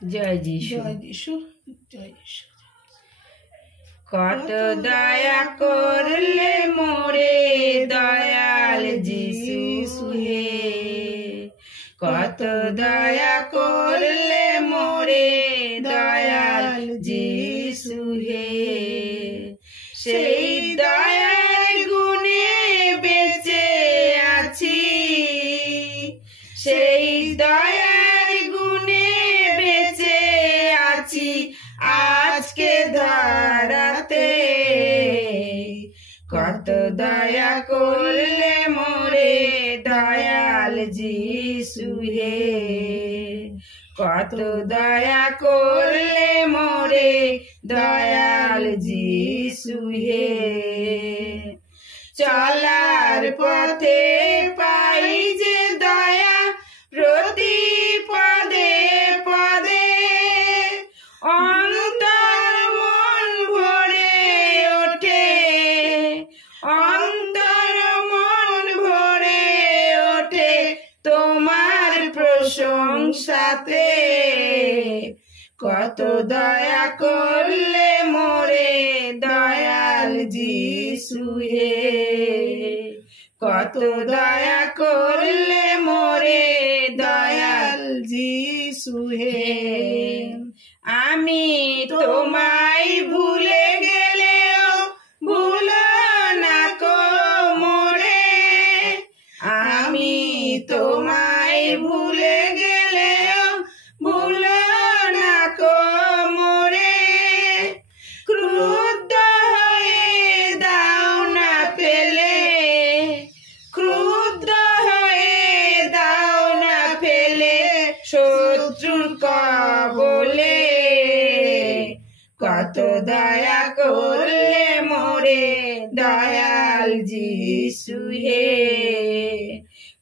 জয় যিশু। জয় যিশু, জয় যিশু। কত দয়া করলে মোরে দয়াল যিশু হে, কত দয়া করলে মোরে দয়াল যিশু হে। সেই দয়ার গুণে বেঁচে আছি, সেই দয়ার গুণে বেঁচে আছি আজকে ধরাতে। কত দয়া করলে মোরে দয়াল যিশু হে, কত দয়া করলে মোরে দয়াল যিশু হে। চলার পথে পাই যে দয়া প্রতি পদে পদে, অন্তর মন ভরে ওঠে, অন্তর মন ভরে ওঠে তোমার প্রশংসাতে। কত দয়া করলে মোরে দয়াল যিশু হে, কত দয়া করলে মোরে দয়াল যিশু হে। আমি তোমায় ভুলে গেলেও ভুলো না কো মোরে, আমি তোমায় ভুলে গেলেও ভুলো না কো মোরে। ক্রুদ্ধ হয়ে দাও না ফেলে, ক্রুদ্ধ হয়ে দাও না ফেলে শত্রুর কবলে। কত দয়া করলে মোরে দয়াল যিশু হে,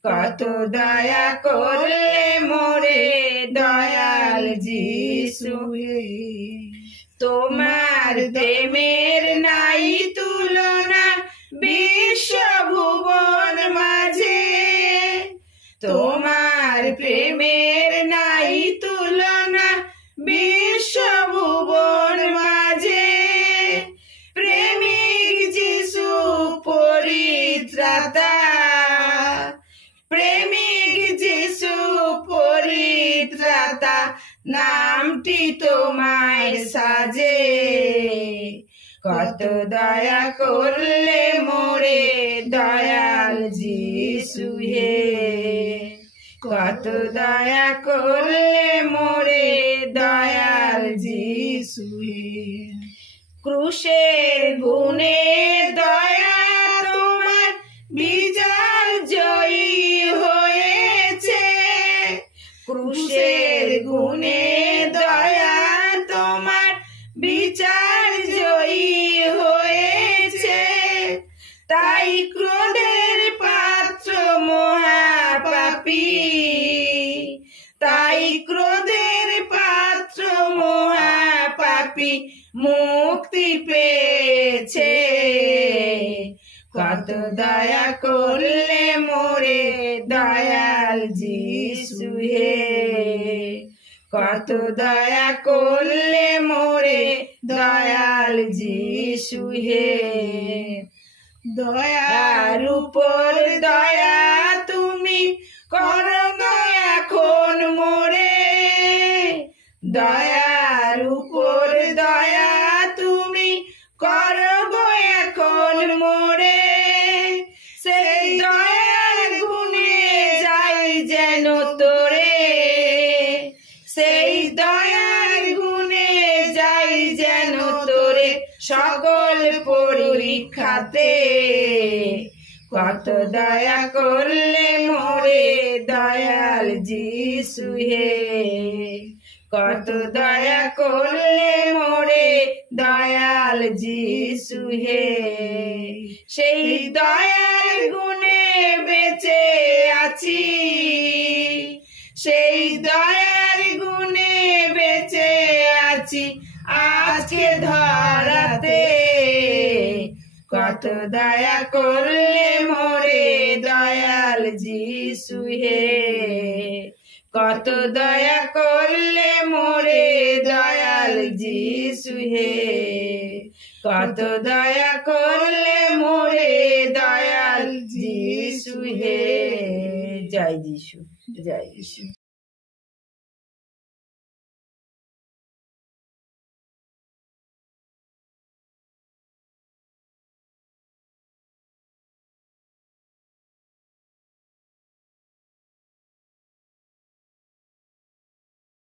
কত দয়া করলে মোরে দয়াল যিশু হে। তোমার প্রেমের নাই তুলনা বিশ্বভুবন মাঝে, তোমার প্রেমের নাই তুলনা বিশ্বভুবন মাঝে। প্রেমিক যিশু পরিত্রাতা, প্রেমিক যিশু পরিত্রাতা নামটি তোমায় সাজে। কত দয়া করলে মোরে দয়াল যিশু হে, কত দয়া করলে মোরে দয়াল যিশু হে। ক্রুশের গুণে দয়া তোমার বিজয় জয়ী হয়েছে, ক্রুশের গুণে দয়া তোমার বিচার জয়ী হয়েছে। তাই ক্রোধের পাত্র মহাপাপী, তাই ক্রোধের পাত্র মহাপাপী মুক্তি পেয়েছে। কত দয়া করলে মোরে দয়াল যিশু হে, কত দয়া করলে মোরে দয়াল যিশু হে। দয়ার উপর দয়া তুমি করো এখন মোরে, দয়ার উপর দয়া তুমি করো এখন মোরে। সেই দয়ার গুণে যাই যেন তোরে, সেই দয়ার গুণে যাই যেন তোরে সকল পরীক্ষাতে। কত দয়া করলে মোরে দয়াল যিশু হে, কত দয়া করলে মোরে দয়াল যিশু হে। সেই দয়ার গুণে বেঁচে আছি, সেই দয়ার গুণে বেঁচে আছি আজকে ধরাতে। কত দয়া করলে মোরে দয়াল যিশু হে, কত দয়া করলে মোরে দয়াল যিশু হে কত দয়া করলে মোরে দয়াল যিশু হে জয় যিশু জয় যিশু।